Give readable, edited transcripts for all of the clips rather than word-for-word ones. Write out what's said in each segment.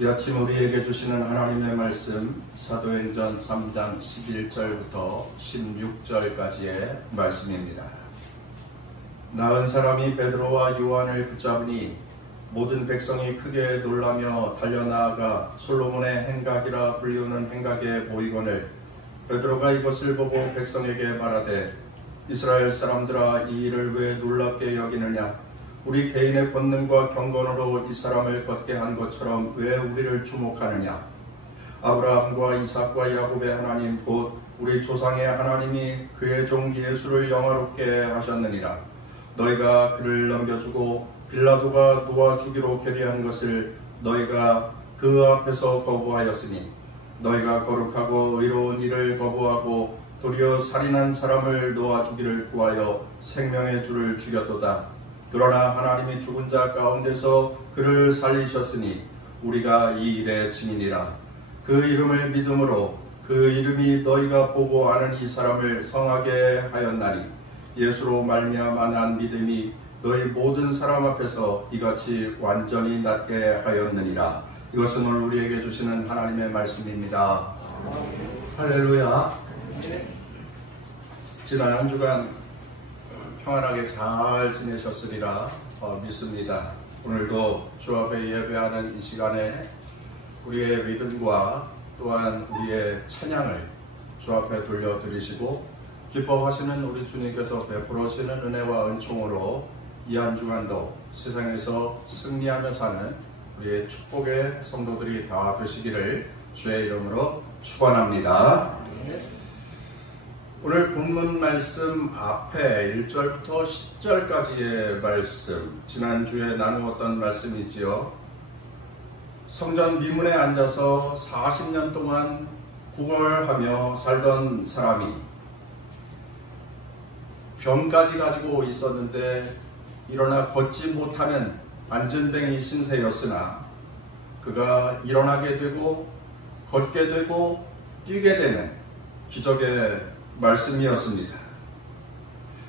이 아침 우리에게 주시는 하나님의 말씀 사도행전 3장 11절부터 16절까지의 말씀입니다. 나은 사람이 베드로와 요한을 붙잡으니 모든 백성이 크게 놀라며 달려나아가 솔로몬의 행각이라 불리우는 행각에 모이거늘 베드로가 이것을 보고 백성에게 말하되 이스라엘 사람들아 이 일을 왜 놀랍게 여기느냐? 우리 개인의 권능과 경건으로 이 사람을 걷게 한 것처럼 왜 우리를 주목하느냐? 아브라함과 이삭과 야곱의 하나님 곧 우리 조상의 하나님이 그의 종 예수를 영화롭게 하셨느니라. 너희가 그를 넘겨주고 빌라도가 놓아 주기로 결의한 것을 너희가 그 앞에서 거부하였으니 너희가 거룩하고 의로운 일을 거부하고 도리어 살인한 사람을 놓아 주기를 구하여 생명의 주를 죽였도다. 그러나 하나님이 죽은 자 가운데서 그를 살리셨으니 우리가 이 일의 증인이라. 그 이름을 믿음으로 그 이름이 너희가 보고 아는 이 사람을 성하게 하였나니 예수로 말미암아 난 믿음이 너희 모든 사람 앞에서 이같이 완전히 낫게 하였느니라. 이것은 오늘 우리에게 주시는 하나님의 말씀입니다. 할렐루야. 지난 한 주간 평안하게 잘 지내셨으리라 믿습니다. 오늘도 주 앞에 예배하는 이 시간에 우리의 믿음과 또한 우리의 찬양을 주 앞에 돌려드리시고 기뻐하시는 우리 주님께서 베풀어 주시는 은혜와 은총으로 이 한 주간도 세상에서 승리하며 사는 우리의 축복의 성도들이 다 되시기를 주의 이름으로 축원합니다. 오늘 본문 말씀 앞에 1절부터 10절까지의 말씀, 지난주에 나누었던 말씀이지요. 성전 미문에 앉아서 40년 동안 구걸하며 살던 사람이 병까지 가지고 있었는데 일어나 걷지 못하는 안전뱅이 신세였으나 그가 일어나게 되고 걷게 되고 뛰게 되는 기적의 말씀이었습니다.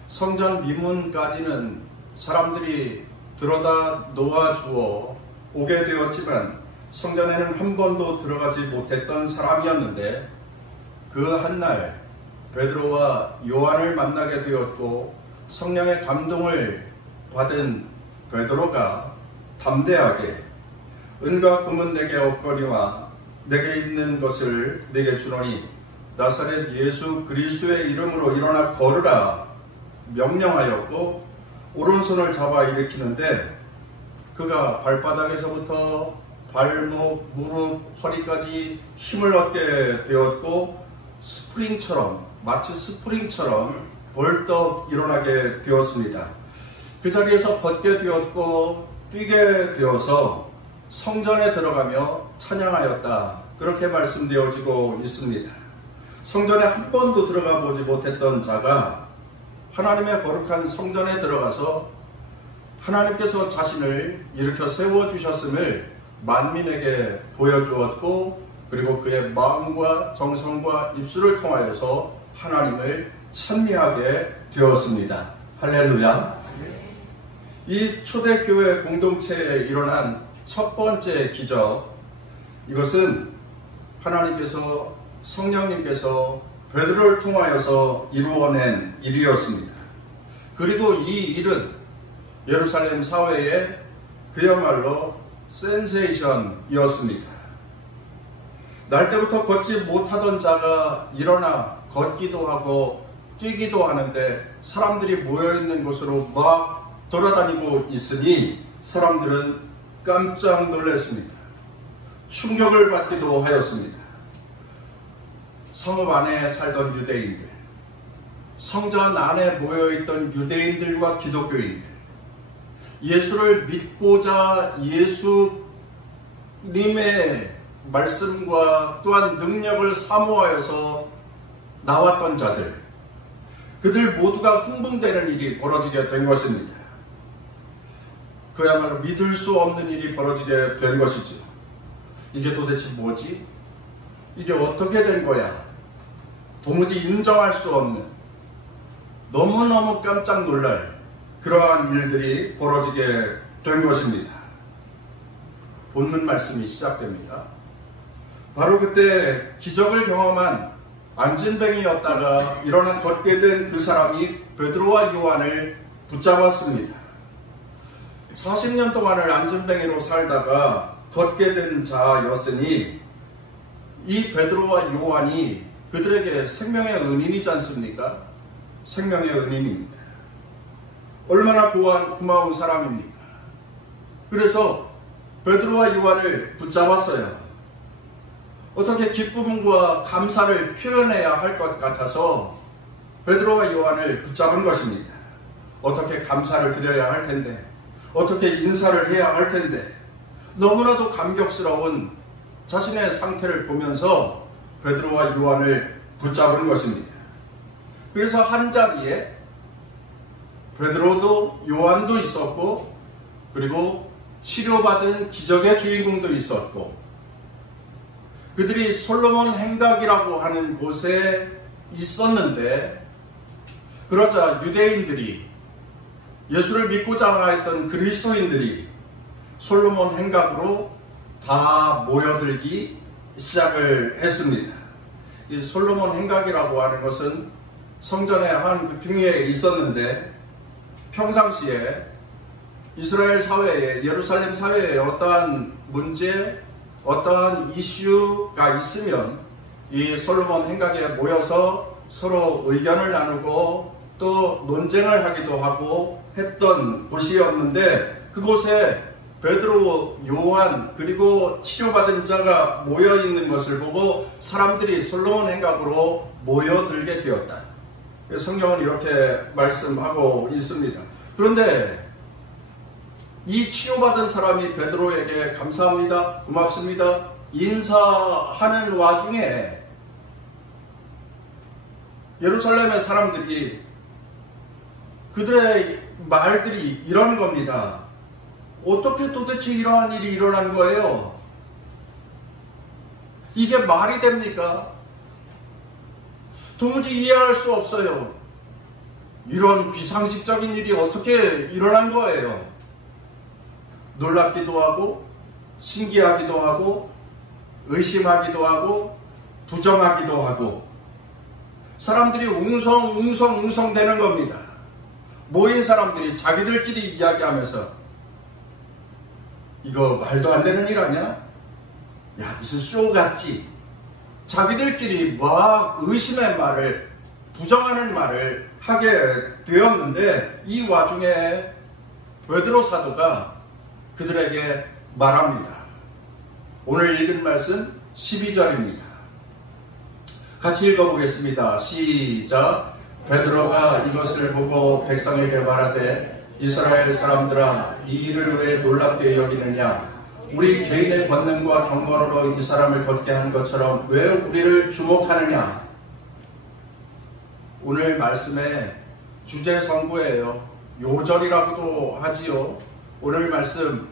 성전 미문까지는 사람들이 들어다 놓아주어 오게 되었지만 성전에는 한 번도 들어가지 못했던 사람이었는데 그 한날 베드로와 요한을 만나게 되었고 성령의 감동을 받은 베드로가 담대하게 은과 금은 내게 없거니와 내게 있는 것을 내게 주노니 나사렛 예수 그리스도의 이름으로 일어나 걸으라 명령하였고 오른손을 잡아 일으키는데 그가 발바닥에서부터 발목, 무릎, 허리까지 힘을 얻게 되었고 마치 스프링처럼 벌떡 일어나게 되었습니다. 그 자리에서 걷게 되었고 뛰게 되어서 성전에 들어가며 찬양하였다. 그렇게 말씀되어지고 있습니다. 성전에 한 번도 들어가 보지 못했던 자가 하나님의 거룩한 성전에 들어가서 하나님께서 자신을 일으켜 세워주셨음을 만민에게 보여주었고 그리고 그의 마음과 정성과 입술을 통하여서 하나님을 찬미하게 되었습니다. 할렐루야. 이 초대교회 공동체에 일어난 첫 번째 기적, 이것은 하나님께서 성령님께서 베드로를 통하여서 이루어낸 일이었습니다. 그리고 이 일은 예루살렘 사회에 그야말로 센세이션이었습니다. 날 때부터 걷지 못하던 자가 일어나 걷기도 하고 뛰기도 하는데 사람들이 모여있는 곳으로 막 돌아다니고 있으니 사람들은 깜짝 놀랐습니다. 충격을 받기도 하였습니다. 성읍 안에 살던 유대인들, 성전 안에 모여있던 유대인들과 기독교인들, 예수를 믿고자 예수님의 말씀과 또한 능력을 사모하여서 나왔던 자들, 그들 모두가 흥분되는 일이 벌어지게 된 것입니다. 그야말로 믿을 수 없는 일이 벌어지게 된 것이죠. 이게 도대체 뭐지? 이게 어떻게 된 거야? 도무지 인정할 수 없는, 너무너무 깜짝 놀랄 그러한 일들이 벌어지게 된 것입니다. 본문 말씀이 시작됩니다. 바로 그때 기적을 경험한 안진뱅이였다가 일어나 걷게 된 그 사람이 베드로와 요한을 붙잡았습니다. 40년 동안을 안진뱅이로 살다가 걷게 된 자였으니 이 베드로와 요한이 그들에게 생명의 은인이지 않습니까? 생명의 은인입니다. 얼마나 고마운 사람입니까? 그래서 베드로와 요한을 붙잡았어요. 어떻게 기쁨과 감사를 표현해야 할 것 같아서 베드로와 요한을 붙잡은 것입니다. 어떻게 감사를 드려야 할 텐데, 어떻게 인사를 해야 할 텐데, 너무나도 감격스러운 자신의 상태를 보면서 베드로와 요한을 붙잡은 것입니다. 그래서 한 자리에 베드로도 요한도 있었고, 그리고 치료받은 기적의 주인공도 있었고, 그들이 솔로몬 행각이라고 하는 곳에 있었는데, 그러자 유대인들이, 예수를 믿고자 했던 그리스도인들이 솔로몬 행각으로 다 모여들기 시작을 했습니다. 이 솔로몬 행각이라고 하는 것은 성전의 한 등에 있었는데, 평상시에 이스라엘 사회에, 예루살렘 사회에 어떠한 문제, 어떠한 이슈가 있으면 이 솔로몬 행각에 모여서 서로 의견을 나누고 또 논쟁을 하기도 하고 했던 곳이었는데, 그곳에 베드로, 요한, 그리고 치료받은 자가 모여있는 것을 보고 사람들이 솔로몬 행각으로 모여들게 되었다. 성경은 이렇게 말씀하고 있습니다. 그런데 이 치료받은 사람이 베드로에게 감사합니다, 고맙습니다, 인사하는 와중에 예루살렘의 사람들이, 그들의 말들이 이런 겁니다. 어떻게 도대체 이러한 일이 일어난 거예요? 이게 말이 됩니까? 도무지 이해할 수 없어요. 이런 비상식적인 일이 어떻게 일어난 거예요? 놀랍기도 하고, 신기하기도 하고, 의심하기도 하고, 부정하기도 하고, 사람들이 웅성웅성 되는 겁니다. 모인 사람들이 자기들끼리 이야기하면서, 이거 말도 안 되는 일 아니야? 야, 무슨 쇼 같지? 자기들끼리 막 의심의 말을, 부정하는 말을 하게 되었는데, 이 와중에 베드로 사도가 그들에게 말합니다. 오늘 읽은 말씀 12절입니다. 같이 읽어보겠습니다. 시작. 베드로가 이것을 보고 백성에게 말하되, 이스라엘 사람들아, 이 일을 왜 놀랍게 여기느냐? 우리 개인의 권능과 경건으로 이 사람을 걷게 한 것처럼 왜 우리를 주목하느냐? 오늘 말씀의 주제 성구예요. 요절이라고도 하지요. 오늘 말씀,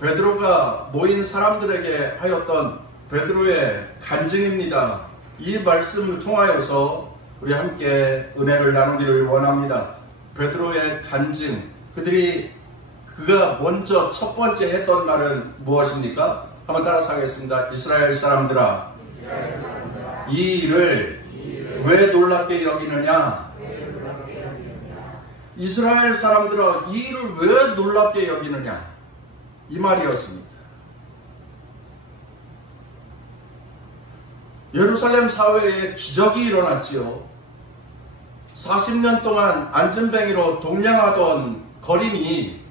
베드로가 모인 사람들에게 하였던 베드로의 간증입니다. 이 말씀을 통하여서 우리 함께 은혜를 나누기를 원합니다. 베드로의 간증, 그가 먼저 첫 번째 했던 말은 무엇입니까? 한번 따라서 하겠습니다. 이스라엘 사람들아, 이 일을 왜 놀랍게 여기느냐? 이스라엘 사람들아, 이 일을 왜 놀랍게 여기느냐? 이 말이었습니다. 예루살렘 사회에 기적이 일어났지요. 40년 동안 안진뱅이로 동냥하던 거린이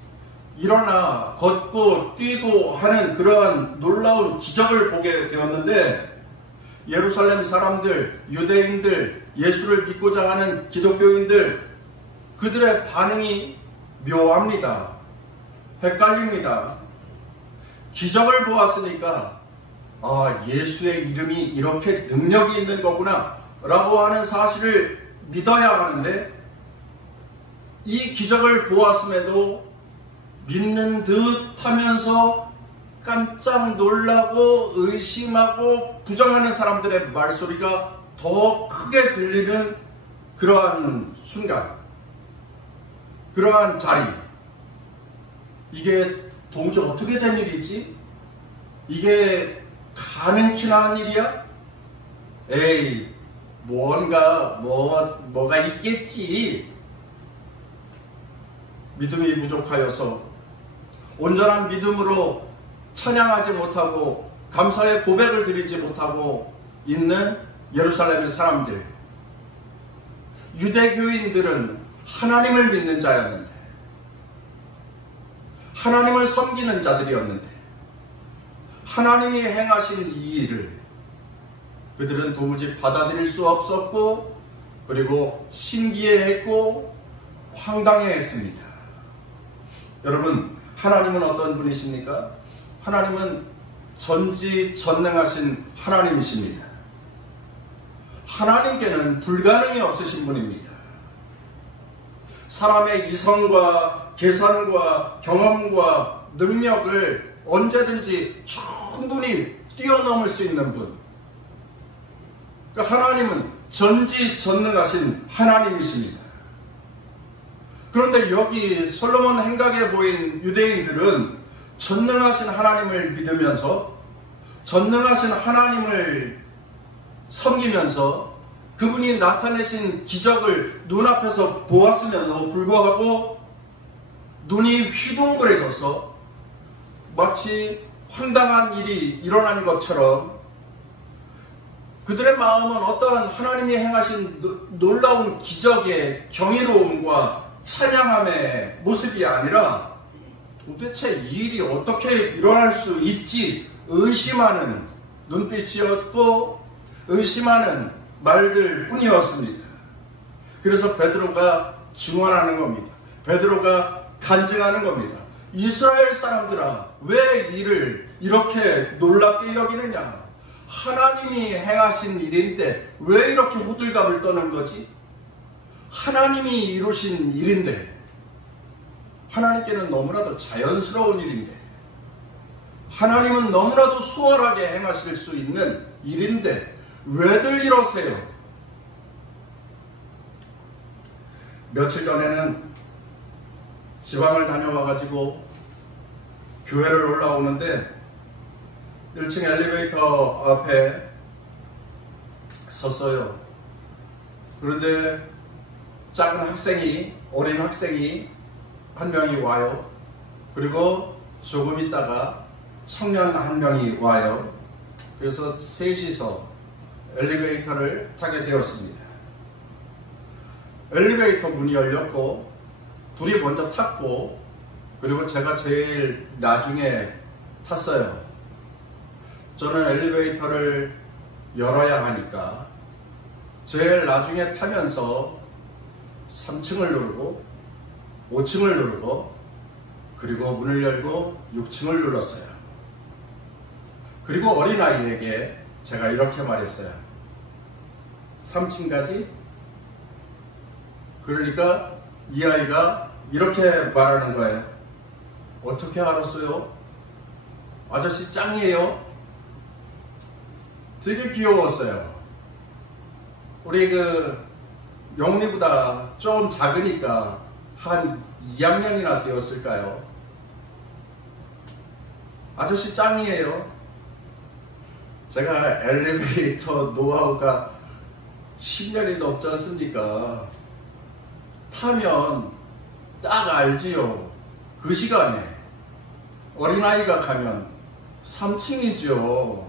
일어나 걷고 뛰고 하는 그러한 놀라운 기적을 보게 되었는데, 예루살렘 사람들, 유대인들, 예수를 믿고자 하는 기독교인들, 그들의 반응이 묘합니다. 헷갈립니다. 기적을 보았으니까 예수의 이름이 이렇게 능력이 있는 거구나 라고 하는 사실을 믿어야 하는데, 이 기적을 보았음에도 믿는 듯 하면서 깜짝 놀라고 의심하고 부정하는 사람들의 말소리가 더 크게 들리는 그러한 순간, 그러한 자리, 이게 도무지 어떻게 된 일이지? 이게 가능키나 일이야? 에이, 뭐가 있겠지. 믿음이 부족하여서 온전한 믿음으로 찬양하지 못하고 감사의 고백을 드리지 못하고 있는 예루살렘의 사람들, 유대교인들은 하나님을 믿는 자였는데, 하나님을 섬기는 자들이었는데, 하나님이 행하신 이 일을 그들은 도무지 받아들일 수 없었고, 그리고 신기해했고 황당해했습니다. 여러분, 하나님은 어떤 분이십니까? 하나님은 전지전능하신 하나님이십니다. 하나님께는 불가능이 없으신 분입니다. 사람의 이성과 계산과 경험과 능력을 언제든지 충분히 뛰어넘을 수 있는 분. 그러니까 하나님은 전지전능하신 하나님이십니다. 그런데 여기 솔로몬 행각에 보인 유대인들은 전능하신 하나님을 믿으면서, 전능하신 하나님을 섬기면서, 그분이 나타내신 기적을 눈앞에서 보았으면서 불구하고 눈이 휘둥그레져서 마치 황당한 일이 일어난 것처럼 그들의 마음은 어떠한 하나님이 행하신 놀라운 기적의 경이로움과 찬양함의 모습이 아니라 도대체 이 일이 어떻게 일어날 수 있지 의심하는 눈빛이었고 의심하는 말들 뿐이었습니다. 그래서 베드로가 증언하는 겁니다. 베드로가 간증하는 겁니다. 이스라엘 사람들아, 왜 이를 이렇게 놀랍게 여기느냐? 하나님이 행하신 일인데 왜 이렇게 호들갑을 떠는 거지? 하나님이 이루신 일인데, 하나님께는 너무나도 자연스러운 일인데, 하나님은 너무나도 수월하게 행하실 수 있는 일인데 왜들 이러세요? 며칠 전에는 지방을 다녀와가지고 교회를 올라오는데 1층 엘리베이터 앞에 섰어요. 그런데 작은 학생이, 어린 학생이 한 명이 와요. 그리고 조금 있다가 청년 한 명이 와요. 그래서 셋이서 엘리베이터를 타게 되었습니다. 엘리베이터 문이 열렸고 둘이 먼저 탔고, 그리고 제가 제일 나중에 탔어요. 저는 엘리베이터를 열어야 하니까 제일 나중에 타면서 3층을 누르고 5층을 누르고 그리고 문을 열고 6층을 눌렀어요. 그리고 어린아이에게 제가 이렇게 말했어요. 3층까지? 그러니까 이 아이가 이렇게 말하는 거예요. 어떻게 알았어요? 아저씨 짱이에요? 되게 귀여웠어요. 우리 영리보다 좀 작으니까 한 2학년이나 되었을까요? 아저씨 짱이에요. 제가 엘리베이터 노하우가 10년이 넘지 않습니까? 타면 딱 알지요. 그 시간에 어린아이가 가면 3층이지요.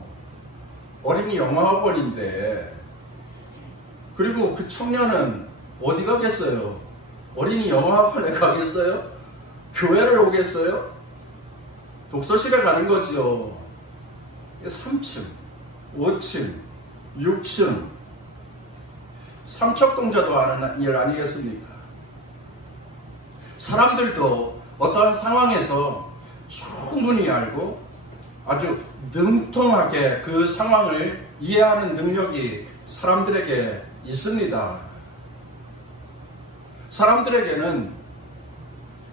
어린이 영어학원인데. 그리고 그 청년은 어디 가겠어요? 어린이 영어학원에 가겠어요? 교회를 오겠어요? 독서실에 가는 거지요. 3층, 5층, 6층. 삼척동자도 아는 일 아니겠습니까? 사람들도 어떠한 상황에서 충분히 알고 아주 능통하게 그 상황을 이해하는 능력이 사람들에게 있습니다. 사람들에게는,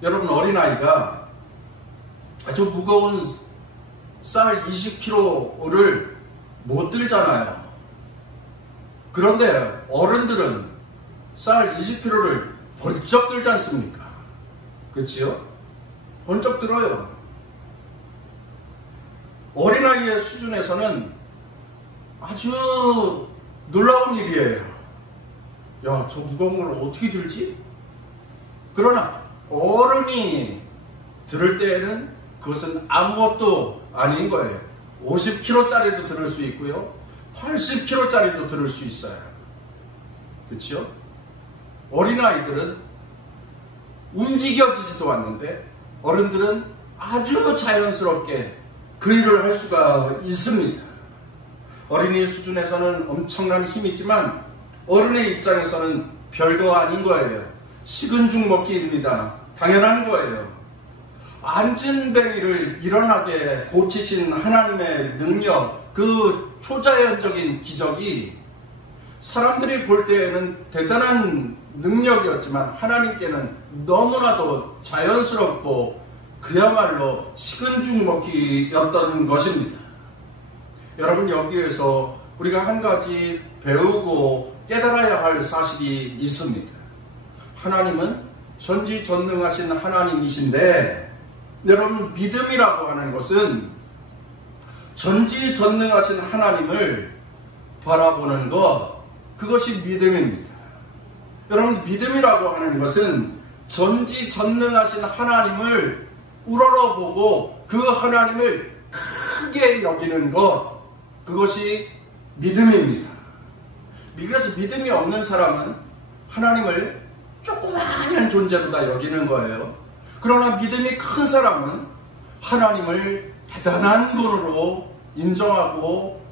여러분, 어린아이가 아주 무거운 쌀 20kg를 못 들잖아요. 그런데 어른들은 쌀 20kg를 번쩍 들지 않습니까? 그렇지요? 번쩍 들어요. 어린아이의 수준에서는 아주 놀라운 일이에요. 야, 저 무거운 걸 어떻게 들지? 그러나 어른이 들을 때에는 그것은 아무것도 아닌 거예요. 50kg짜리도 들을 수 있고요, 80kg짜리도 들을 수 있어요. 그렇죠? 어린아이들은 움직여지지도 않는데 어른들은 아주 자연스럽게 그 일을 할 수가 있습니다. 어린이 수준에서는 엄청난 힘이지만 어른의 입장에서는 별거 아닌 거예요. 식은 죽 먹기입니다. 당연한 거예요. 안진뱅이를 일어나게 고치신 하나님의 능력, 그 초자연적인 기적이 사람들이 볼 때에는 대단한 능력이었지만 하나님께는 너무나도 자연스럽고 그야말로 식은 죽 먹기였던 것입니다. 여러분, 여기에서 우리가 한 가지 배우고 깨달아야 할 사실이 있습니다. 하나님은 전지전능하신 하나님이신데, 여러분, 믿음이라고 하는 것은 전지전능하신 하나님을 바라보는 것, 그것이 믿음입니다. 여러분, 믿음이라고 하는 것은 전지전능하신 하나님을 우러러보고 그 하나님을 크게 여기는 것, 그것이 믿음입니다. 그래서 믿음이 없는 사람은 하나님을 조그마한 존재로 다 여기는 거예요. 그러나 믿음이 큰 사람은 하나님을 대단한 분으로 인정하고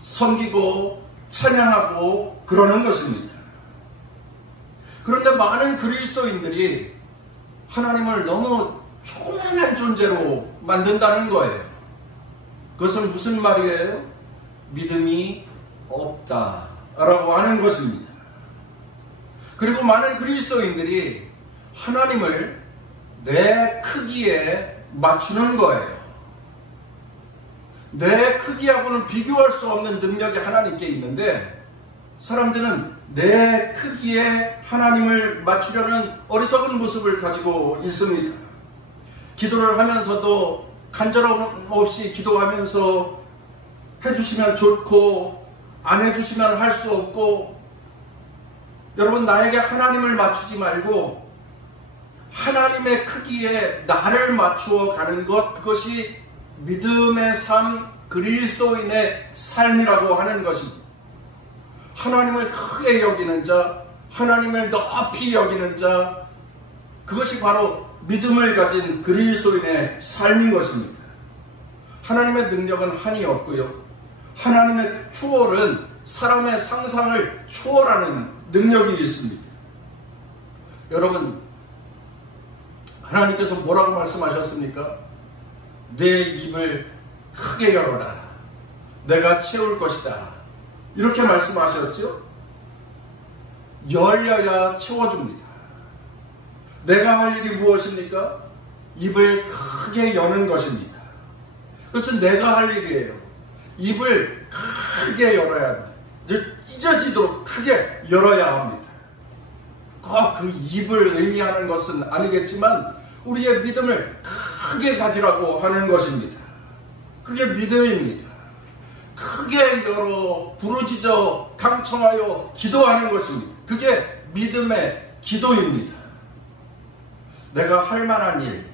섬기고 찬양하고 그러는 것입니다. 그런데 많은 그리스도인들이 하나님을 너무 조그마한 존재로 만든다는 거예요. 그것은 무슨 말이에요? 믿음이 없다라고 하는 것입니다. 그리고 많은 그리스도인들이 하나님을 내 크기에 맞추는 거예요. 내 크기하고는 비교할 수 없는 능력이 하나님께 있는데 사람들은 내 크기에 하나님을 맞추려는 어리석은 모습을 가지고 있습니다. 기도를 하면서도 간절함 없이 기도하면서 해주시면 좋고 안 해주시면 할 수 없고, 여러분, 나에게 하나님을 맞추지 말고 하나님의 크기에 나를 맞추어 가는 것, 그것이 믿음의 삶, 그리스도인의 삶이라고 하는 것입니다. 하나님을 크게 여기는 자, 하나님을 높이 여기는 자, 그것이 바로 믿음을 가진 그리스도인의 삶인 것입니다. 하나님의 능력은 한이 없고요, 하나님의 초월은 사람의 상상을 초월하는 능력이 있습니다. 여러분, 하나님께서 뭐라고 말씀하셨습니까? 내 입을 크게 열어라, 내가 채울 것이다, 이렇게 말씀하셨죠? 열려야 채워줍니다. 내가 할 일이 무엇입니까? 입을 크게 여는 것입니다. 그것은 내가 할 일이에요. 입을 크게 열어야 합니다. 찢어지도록 크게 열어야 합니다. 꼭 그 입을 의미하는 것은 아니겠지만 우리의 믿음을 크게 가지라고 하는 것입니다. 그게 믿음입니다. 크게 열어 부르짖어 강청하여 기도하는 것입니다. 그게 믿음의 기도입니다. 내가 할 만한 일,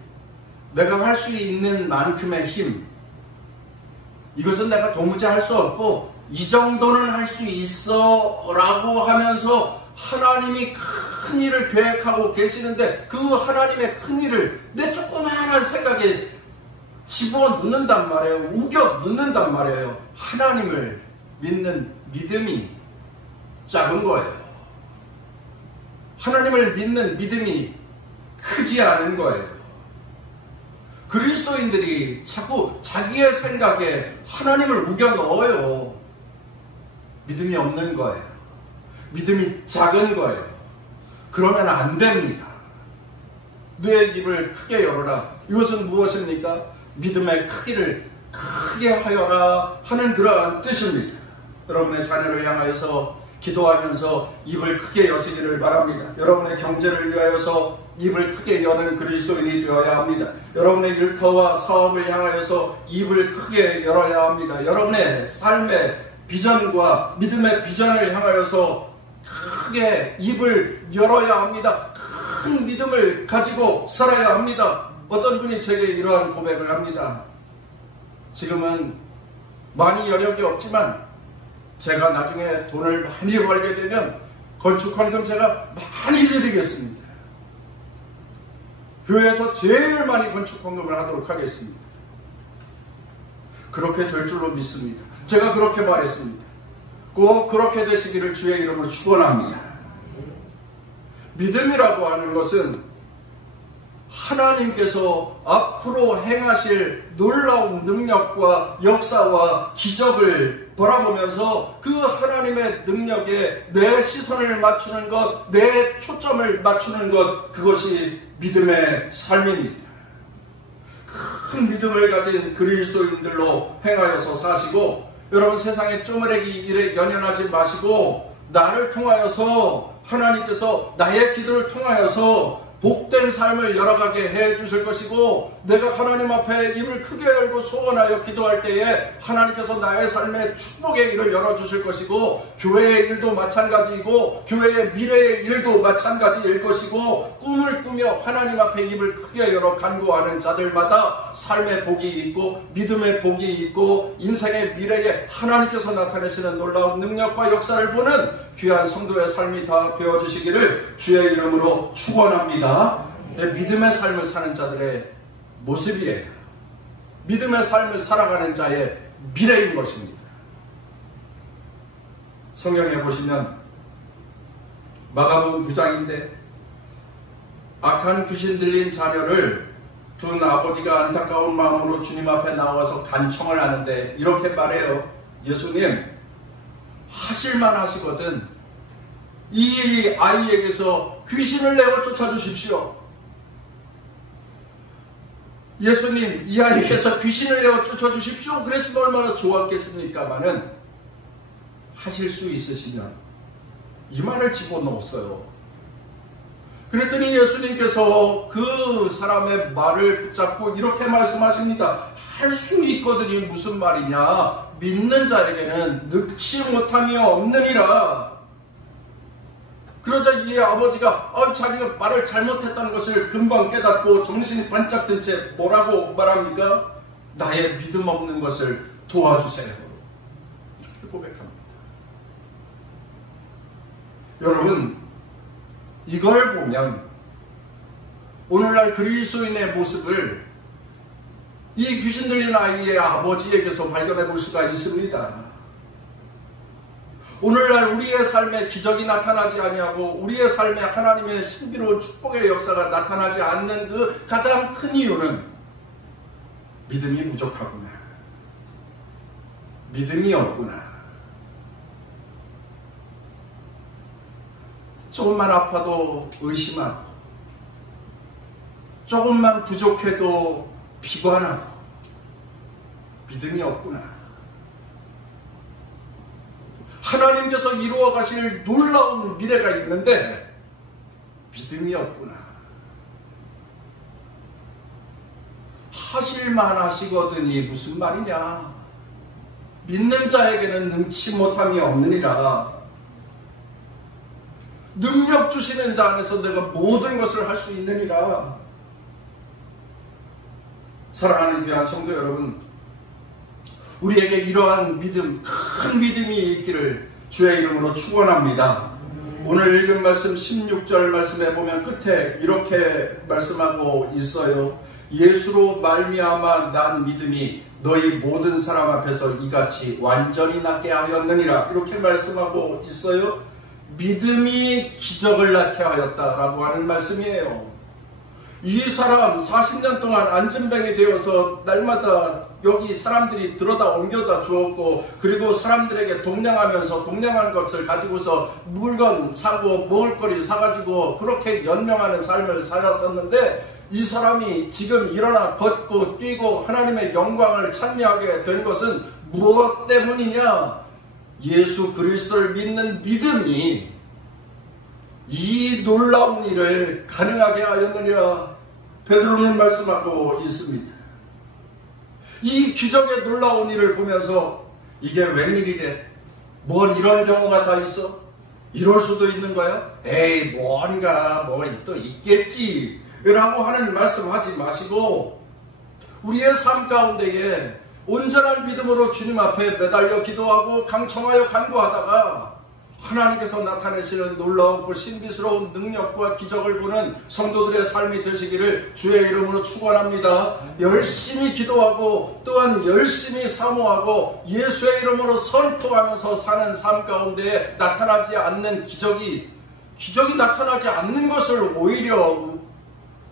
내가 할 수 있는 만큼의 힘, 이것은 내가 도무지 할 수 없고 이 정도는 할 수 있어 라고 하면서 하나님이 큰 일을 계획하고 계시는데 그 하나님의 큰 일을 내 조그마한 생각에 집어넣는단 말이에요. 우겨 넣는단 말이에요. 하나님을 믿는 믿음이 작은 거예요. 하나님을 믿는 믿음이 크지 않은 거예요. 그리스도인들이 자꾸 자기의 생각에 하나님을 우겨 넣어요. 믿음이 없는 거예요. 믿음이 작은 거예요. 그러면 안 됩니다. 내 입을 크게 열어라. 이것은 무엇입니까? 믿음의 크기를 크게 하여라 하는 그러한 뜻입니다. 여러분의 자녀를 향하여서 기도하면서 입을 크게 여시기를 바랍니다. 여러분의 경제를 위하여서 입을 크게 여는 그리스도인이 되어야 합니다. 여러분의 일터와 사업을 향하여서 입을 크게 열어야 합니다. 여러분의 삶의 비전과 믿음의 비전을 향하여서 크게 입을 열어야 합니다. 큰 믿음을 가지고 살아야 합니다. 어떤 분이 제게 이러한 고백을 합니다. 지금은 많이 여력이 없지만 제가 나중에 돈을 많이 벌게 되면 건축헌금 제가 많이 드리겠습니다. 교회에서 제일 많이 건축헌금을 하도록 하겠습니다. 그렇게 될 줄로 믿습니다. 제가 그렇게 말했습니다. 꼭 그렇게 되시기를 주의 이름으로 축원합니다. 믿음이라고 하는 것은 하나님께서 앞으로 행하실 놀라운 능력과 역사와 기적을 바라보면서 그 하나님의 능력에 내 시선을 맞추는 것, 내 초점을 맞추는 것, 그것이 믿음의 삶입니다. 큰 믿음을 가진 그리스도인들로 행하여서 사시고, 여러분 세상에 쪼무레기 일에 연연하지 마시고 나를 통하여서 하나님께서 나의 기도를 통하여서 복된 삶을 열어가게 해주실 것이고, 내가 하나님 앞에 입을 크게 열고 소원하여 기도할 때에 하나님께서 나의 삶에 축복의 일을 열어주실 것이고, 교회의 일도 마찬가지이고 교회의 미래의 일도 마찬가지일 것이고, 꿈을 꾸며 하나님 앞에 입을 크게 열어 간구하는 자들마다 삶의 복이 있고 믿음의 복이 있고 인생의 미래에 하나님께서 나타내시는 놀라운 능력과 역사를 보는 귀한 성도의 삶이 다 되어주시기를 주의 이름으로 축원합니다. 믿음의 삶을 사는 자들의 모습이에요. 믿음의 삶을 살아가는 자의 미래인 것입니다. 성경에 보시면 마가복음 9장인데 악한 귀신 들린 자녀를 둔 아버지가 안타까운 마음으로 주님 앞에 나와서 간청을 하는데 이렇게 말해요. 예수님, 하실만 하시거든 이 아이에게서 귀신을 내어 쫓아주십시오. 예수님, 이 아이에게서 귀신을 내어 쫓아주십시오. 그랬으면 얼마나 좋았겠습니까마는 하실 수 있으시면 이 말을 집어넣었어요. 그랬더니 예수님께서 그 사람의 말을 붙잡고 이렇게 말씀하십니다. 할 수 있거든이 무슨 말이냐? 믿는 자에게는 늙지 못함이 없느니라. 그러자 이 아버지가 자기가 말을 잘못했다는 것을 금방 깨닫고 정신이 반짝 든 채 뭐라고 말합니까? 나의 믿음 없는 것을 도와주세요. 이렇게 고백합니다. 여러분, 이걸 보면 오늘날 그리스도인의 모습을 이 귀신 들린 아이의 아버지에게서 발견해 볼 수가 있습니다. 오늘날 우리의 삶에 기적이 나타나지 아니하고 우리의 삶에 하나님의 신비로운 축복의 역사가 나타나지 않는 그 가장 큰 이유는 믿음이 부족하구나, 믿음이 없구나. 조금만 아파도 의심하고 조금만 부족해도 비관하고 믿음이 없구나. 하나님께서 이루어 가실 놀라운 미래가 있는데 믿음이 없구나. 하실만 하시거든이 무슨 말이냐? 믿는 자에게는 능치 못함이 없느니라. 능력 주시는 자 안에서 내가 모든 것을 할 수 있느니라. 사랑하는 귀한 성도 여러분, 우리에게 이러한 믿음, 큰 믿음이 있기를 주의 이름으로 축원합니다. 오늘 읽은 말씀 16절 말씀에 보면 끝에 이렇게 말씀하고 있어요. 예수로 말미암아 난 믿음이 너희 모든 사람 앞에서 이같이 완전히 낫게 하였느니라. 이렇게 말씀하고 있어요. 믿음이 기적을 낳게 하였다라고 하는 말씀이에요. 이 사람 40년 동안 안진뱅이 되어서 날마다 여기 사람들이 들어다 옮겨다 주었고, 그리고 사람들에게 동냥하면서 동냥한 것을 가지고서 물건 사고 먹을거리 사가지고 그렇게 연명하는 삶을 살았었는데, 이 사람이 지금 일어나 걷고 뛰고 하나님의 영광을 찬미하게 된 것은 무엇 때문이냐? 예수 그리스도를 믿는 믿음이 이 놀라운 일을 가능하게 하였느니라 베드로는 말씀하고 있습니다. 이 기적의 놀라운 일을 보면서 이게 웬일이래? 뭘 이런 경우가 다 있어? 이럴 수도 있는 거야? 에이 뭔가 뭐 또 있겠지 라고 하는 말씀하지 마시고 우리의 삶 가운데에 온전한 믿음으로 주님 앞에 매달려 기도하고 강청하여 간구하다가 하나님께서 나타내시는 놀라운 신비스러운 능력과 기적을 보는 성도들의 삶이 되시기를 주의 이름으로 축원합니다. 열심히 기도하고 또한 열심히 사모하고 예수의 이름으로 선포하면서 사는 삶 가운데에 나타나지 않는 기적이 나타나지 않는 것을 오히려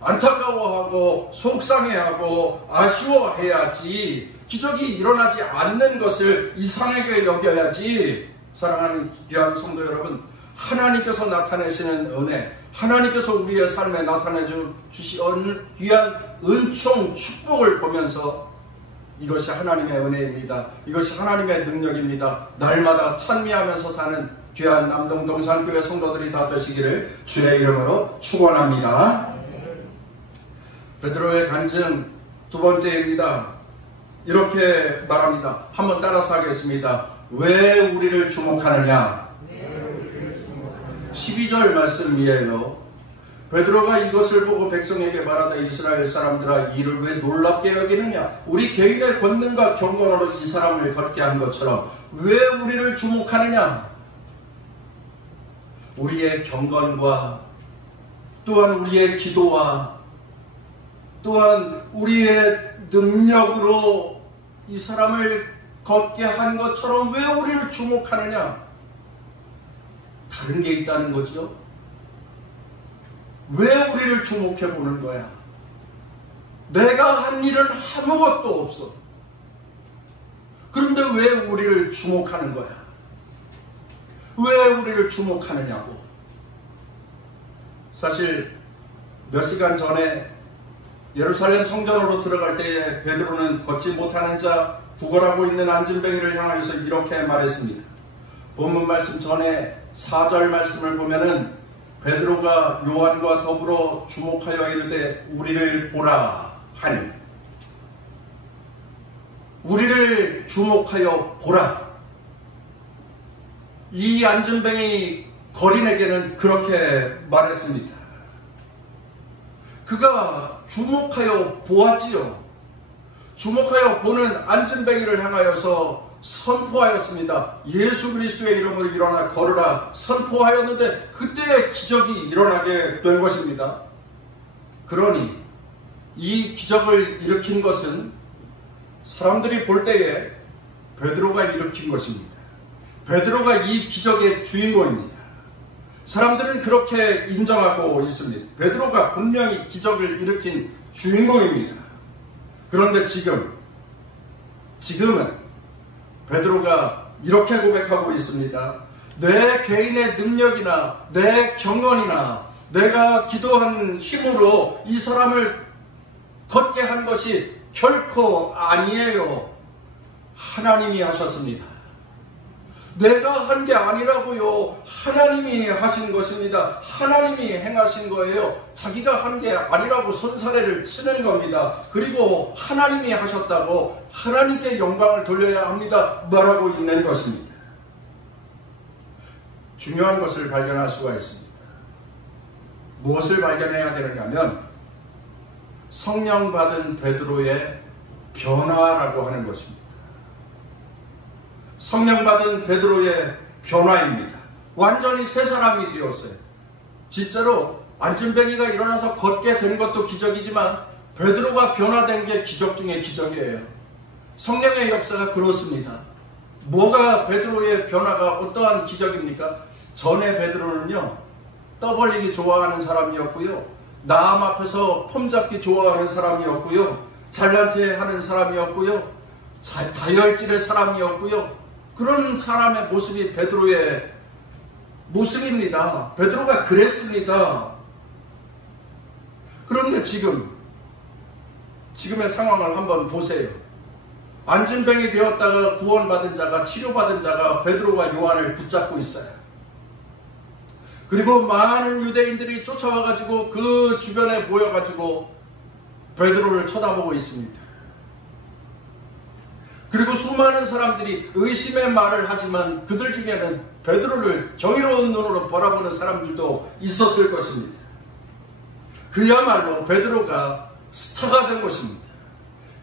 안타까워하고 속상해하고 아쉬워해야지, 기적이 일어나지 않는 것을 이상하게 여겨야지. 사랑하는 귀한 성도 여러분, 하나님께서 나타내시는 은혜, 하나님께서 우리의 삶에 나타내 주시는 귀한 은총 축복을 보면서 이것이 하나님의 은혜입니다. 이것이 하나님의 능력입니다. 날마다 찬미하면서 사는 귀한 남동 동산교회 성도들이 다 되시기를 주의 이름으로 축원합니다. 베드로의 간증 두 번째입니다. 이렇게 말합니다. 한번 따라서 하겠습니다. 왜 우리를 주목하느냐? 12절 말씀이에요. 베드로가 이것을 보고 백성에게 말하되 이스라엘 사람들아, 이를 왜 놀랍게 여기느냐? 우리 개인의 권능과 경건으로 이 사람을 걷게 한 것처럼 왜 우리를 주목하느냐? 우리의 경건과 또한 우리의 기도와 또한 우리의 능력으로 이 사람을 걷게 한 것처럼 왜 우리를 주목하느냐? 다른 게 있다는 거죠. 왜 우리를 주목해 보는 거야? 내가 한 일은 아무것도 없어. 그런데 왜 우리를 주목하는 거야? 왜 우리를 주목하느냐고. 사실 몇 시간 전에 예루살렘 성전으로 들어갈 때에 베드로는 걷지 못하는 자, 구걸하고 있는 안진뱅이를 향하여서 이렇게 말했습니다. 본문 말씀 전에 4절 말씀을 보면은 베드로가 요한과 더불어 주목하여 이르되 우리를 보라 하니, 우리를 주목하여 보라. 이 안진뱅이 거린에게는 그렇게 말했습니다. 그가 주목하여 보았지요. 주목하여 보는 안진뱅이를 향하여서 선포하였습니다. 예수 그리스도의 이름으로 일어나 걸으라 선포하였는데 그때의 기적이 일어나게 된 것입니다. 그러니 이 기적을 일으킨 것은 사람들이 볼 때에 베드로가 일으킨 것입니다. 베드로가 이 기적의 주인공입니다. 사람들은 그렇게 인정하고 있습니다. 베드로가 분명히 기적을 일으킨 주인공입니다. 그런데 지금은 베드로가 이렇게 고백하고 있습니다. 내 개인의 능력이나 내 경건이나 내가 기도한 힘으로 이 사람을 걷게 한 것이 결코 아니에요. 하나님이 하셨습니다. 내가 한 게 아니라고요. 하나님이 하신 것입니다. 하나님이 행하신 거예요. 자기가 한 게 아니라고 손사래를 치는 겁니다. 그리고 하나님이 하셨다고 하나님께 영광을 돌려야 합니다 말하고 있는 것입니다. 중요한 것을 발견할 수가 있습니다. 무엇을 발견해야 되느냐면 성령 받은 베드로의 변화라고 하는 것입니다. 성령 받은 베드로의 변화입니다. 완전히 새 사람이 되었어요. 진짜로 안진뱅이가 일어나서 걷게 된 것도 기적이지만 베드로가 변화된 게 기적 중에 기적이에요. 성령의 역사가 그렇습니다. 뭐가 베드로의 변화가 어떠한 기적입니까? 전에 베드로는요, 떠벌리기 좋아하는 사람이었고요, 남 앞에서 폼 잡기 좋아하는 사람이었고요, 잘난 체 하는 사람이었고요, 다혈질의 사람이었고요, 그런 사람의 모습이 베드로의 모습입니다. 베드로가 그랬습니다. 그런데 지금의 상황을 한번 보세요. 안진뱅이 되었다가 구원받은 자가, 치료받은 자가 베드로와 요한을 붙잡고 있어요. 그리고 많은 유대인들이 쫓아와가지고 그 주변에 모여가지고 베드로를 쳐다보고 있습니다. 그리고 수많은 사람들이 의심의 말을 하지만 그들 중에는 베드로를 경이로운 눈으로 바라보는 사람들도 있었을 것입니다. 그야말로 베드로가 스타가 된 것입니다.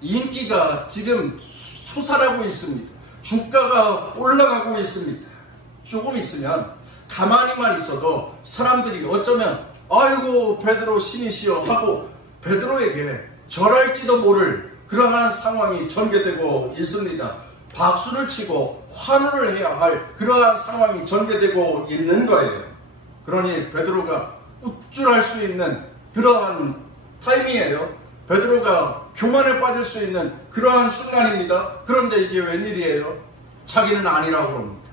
인기가 지금 솟아나고 있습니다. 주가가 올라가고 있습니다. 조금 있으면 가만히만 있어도 사람들이 어쩌면 아이고 베드로 신이시여 하고 베드로에게 절할지도 모를 그러한 상황이 전개되고 있습니다. 박수를 치고 환호를 해야 할 그러한 상황이 전개되고 있는 거예요. 그러니 베드로가 우쭐할 수 있는 그러한 타임이에요. 베드로가 교만에 빠질 수 있는 그러한 순간입니다. 그런데 이게 웬일이에요? 자기는 아니라고 합니다.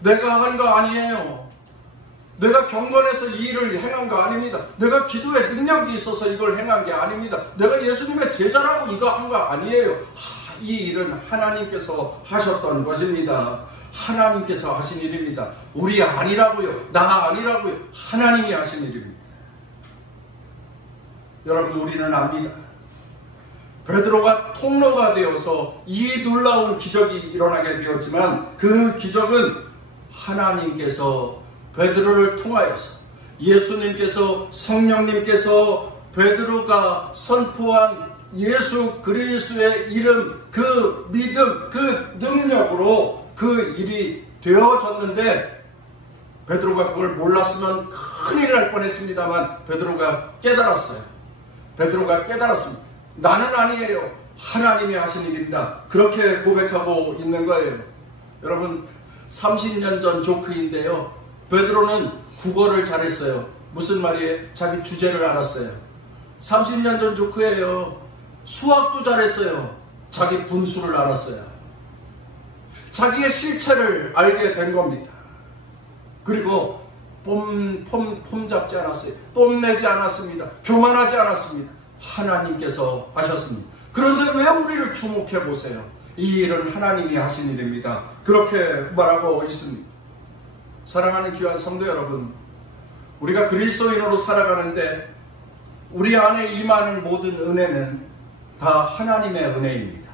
내가 한 거 아니에요. 내가 경건해서 이 일을 행한 거 아닙니다. 내가 기도에 능력이 있어서 이걸 행한 게 아닙니다. 내가 예수님의 제자라고 이거 한 거 아니에요. 이 일은 하나님께서 하셨던 것입니다. 하나님께서 하신 일입니다. 우리 아니라고요. 나 아니라고요. 하나님이 하신 일입니다. 여러분, 우리는 압니다. 베드로가 통로가 되어서 이 놀라운 기적이 일어나게 되었지만 그 기적은 하나님께서 베드로를 통하여서 예수님께서 성령님께서 베드로가 선포한 예수 그리스도의 이름, 그 믿음, 그 능력으로 그 일이 되어졌는데 베드로가 그걸 몰랐으면 큰일 날 뻔했습니다만 베드로가 깨달았어요. 베드로가 깨달았습니다. 나는 아니에요. 하나님이 하신 일입니다. 그렇게 고백하고 있는 거예요. 여러분, 30년 전 조크인데요. 베드로는 국어를 잘했어요. 무슨 말이에요? 자기 주제를 알았어요. 30년 전 조크예요. 수학도 잘했어요. 자기 분수를 알았어요. 자기의 실체를 알게 된 겁니다. 그리고 폼 잡지 않았어요. 뽐내지 않았습니다. 교만하지 않았습니다. 하나님께서 하셨습니다. 그런데 왜 우리를 주목해 보세요? 이 일은 하나님이 하신 일입니다. 그렇게 말하고 있습니다. 사랑하는 귀한 성도 여러분, 우리가 그리스도인으로 살아가는데 우리 안에 임하는 모든 은혜는 다 하나님의 은혜입니다.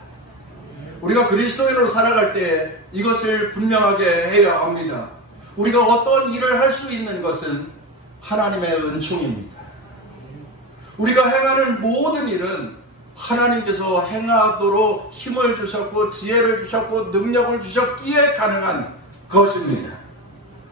우리가 그리스도인으로 살아갈 때 이것을 분명하게 해야 합니다. 우리가 어떤 일을 할 수 있는 것은 하나님의 은총입니다. 우리가 행하는 모든 일은 하나님께서 행하도록 힘을 주셨고 지혜를 주셨고 능력을 주셨기에 가능한 것입니다.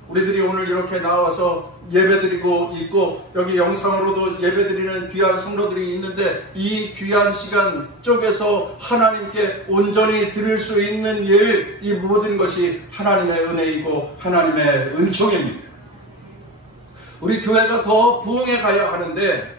우리들이 오늘 이렇게 나와서 예배드리고 있고 여기 영상으로도 예배드리는 귀한 성도들이 있는데 이 귀한 시간 쪽에서 하나님께 온전히 드릴 수 있는 일, 이 모든 것이 하나님의 은혜이고 하나님의 은총입니다. 우리 교회가 더 부흥해 가야 하는데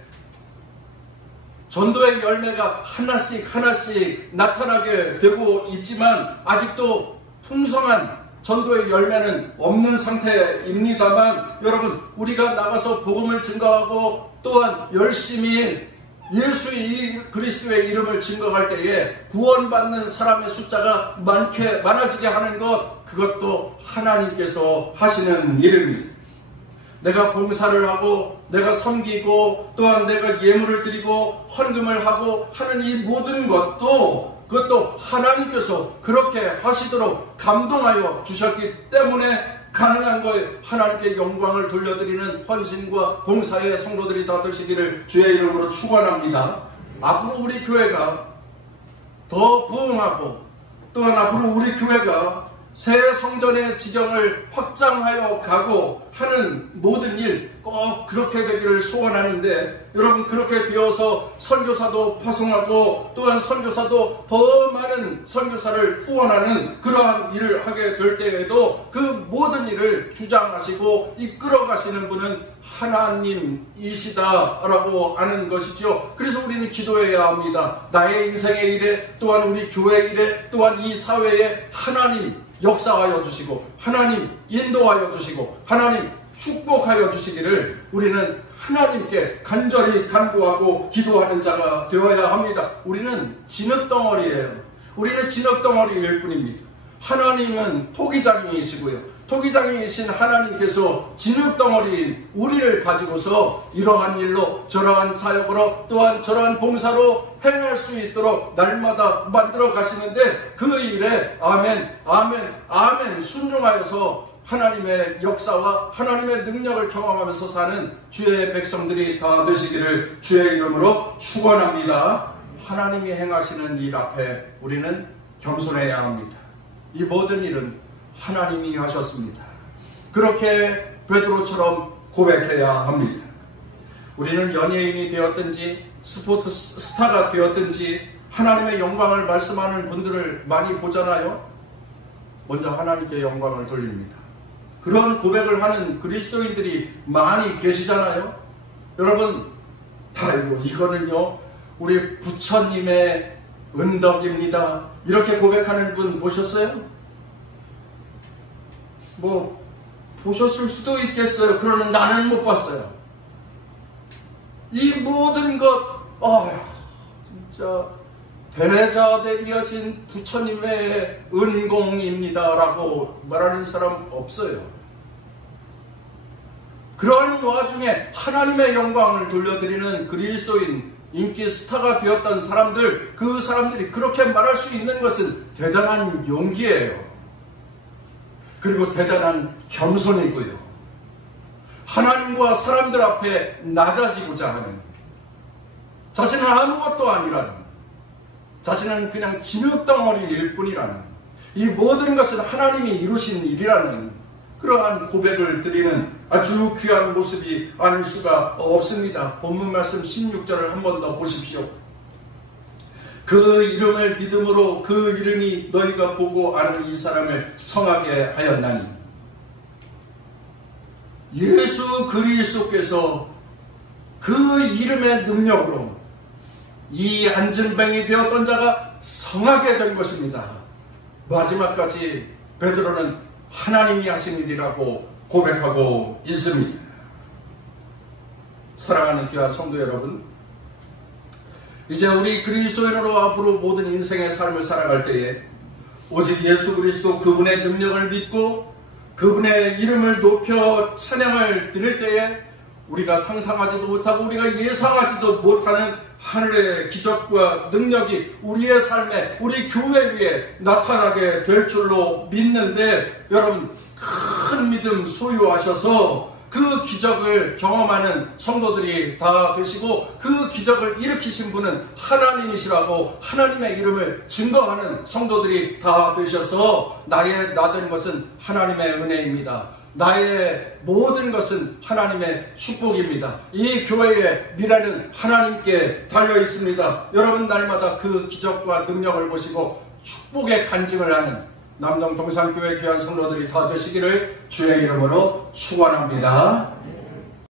전도의 열매가 하나씩 하나씩 나타나게 되고 있지만 아직도 풍성한 전도의 열매는 없는 상태입니다만 여러분, 우리가 나가서 복음을 증거하고 또한 열심히 예수의 그리스도의 이름을 증거할 때에 구원받는 사람의 숫자가 많아지게 하는 것, 그것도 하나님께서 하시는 일입니다. 내가 봉사를 하고 내가 섬기고 또한 내가 예물을 드리고 헌금을 하고 하는 이 모든 것도 그것도 하나님께서 그렇게 하시도록 감동하여 주셨기 때문에 가능한 거예요. 하나님께 영광을 돌려드리는 헌신과 봉사의 성도들이 다 되시기를 주의 이름으로 축원합니다. 앞으로 우리 교회가 더 부흥하고 또한 앞으로 우리 교회가 새 성전의 지경을 확장하여 가고 하는 모든 일 꼭 그렇게 되기를 소원하는데 여러분, 그렇게 되어서 선교사도 파송하고 또한 선교사도 더 많은 선교사를 후원하는 그러한 일을 하게 될 때에도 그 모든 일을 주장하시고 이끌어 가시는 분은 하나님이시다라고 하는 것이죠. 그래서 우리는 기도해야 합니다. 나의 인생의 일에 또한 우리 교회 일에 또한 이 사회에 하나님 역사하여 주시고 하나님 인도하여 주시고 하나님 축복하여 주시기를 우리는 하나님께 간절히 간구하고 기도하는 자가 되어야 합니다. 우리는 진흙덩어리예요. 우리는 진흙덩어리일 뿐입니다. 하나님은 토기장이시고요. 토기장이신 하나님께서 진흙덩어리인 우리를 가지고서 이러한 일로 저러한 사역으로 또한 저러한 봉사로 행할 수 있도록 날마다 만들어 가시는데 그 일에 아멘 순종하여서 하나님의 역사와 하나님의 능력을 경험하면서 사는 주의 백성들이 다 되시기를 주의 이름으로 축원합니다. 하나님이 행하시는 일 앞에 우리는 겸손해야 합니다. 이 모든 일은 하나님이 하셨습니다. 그렇게 베드로처럼 고백해야 합니다. 우리는 연예인이 되었든지 스포츠 스타가 되었든지 하나님의 영광을 말씀하는 분들을 많이 보잖아요. 먼저 하나님께 영광을 돌립니다. 그런 고백을 하는 그리스도인들이 많이 계시잖아요. 여러분, 이거는요 우리 부처님의 은덕입니다. 이렇게 고백하는 분 보셨어요? 뭐 보셨을 수도 있겠어요. 그러나 나는 못 봤어요. 이 모든 것 진짜 대자대비하신 부처님의 은공입니다 라고 말하는 사람 없어요. 그러한 와중에 하나님의 영광을 돌려드리는 그리스도인 인기 스타가 되었던 사람들, 그 사람들이 그렇게 말할 수 있는 것은 대단한 용기예요. 그리고 대단한 겸손이고요. 하나님과 사람들 앞에 낮아지고자 하는, 자신은 아무것도 아니라는, 자신은 그냥 진흙덩어리일 뿐이라는, 이 모든 것은 하나님이 이루신 일이라는 그러한 고백을 드리는 아주 귀한 모습이 아닐 수가 없습니다. 본문 말씀 16절을 한 번 더 보십시오. 그 이름을 믿음으로 그 이름이 너희가 보고 아는 이 사람을 성하게 하였나니, 예수 그리스도께서 그 이름의 능력으로 이 안증뱅이 되었던 자가 성하게 된 것입니다. 마지막까지 베드로는 하나님이 하신 일이라고 고백하고 있습니다. 사랑하는 귀한 성도 여러분, 이제 우리 그리스도인으로 앞으로 모든 인생의 삶을 살아갈 때에 오직 예수 그리스도 그분의 능력을 믿고 그분의 이름을 높여 찬양을 드릴 때에 우리가 상상하지도 못하고 우리가 예상하지도 못하는 하늘의 기적과 능력이 우리의 삶에, 우리 교회 위에 나타나게 될 줄로 믿는데, 여러분 큰 믿음 소유하셔서 그 기적을 경험하는 성도들이 다 되시고 그 기적을 일으키신 분은 하나님이시라고 하나님의 이름을 증거하는 성도들이 다 되셔서 나의 나된 것은 하나님의 은혜입니다. 나의 모든 것은 하나님의 축복입니다. 이 교회의 미래는 하나님께 달려 있습니다. 여러분 날마다 그 기적과 능력을 보시고 축복의 간증을 하는 남동 동산교회 귀한 성도들이 다 되시기를 주의 이름으로 축원합니다.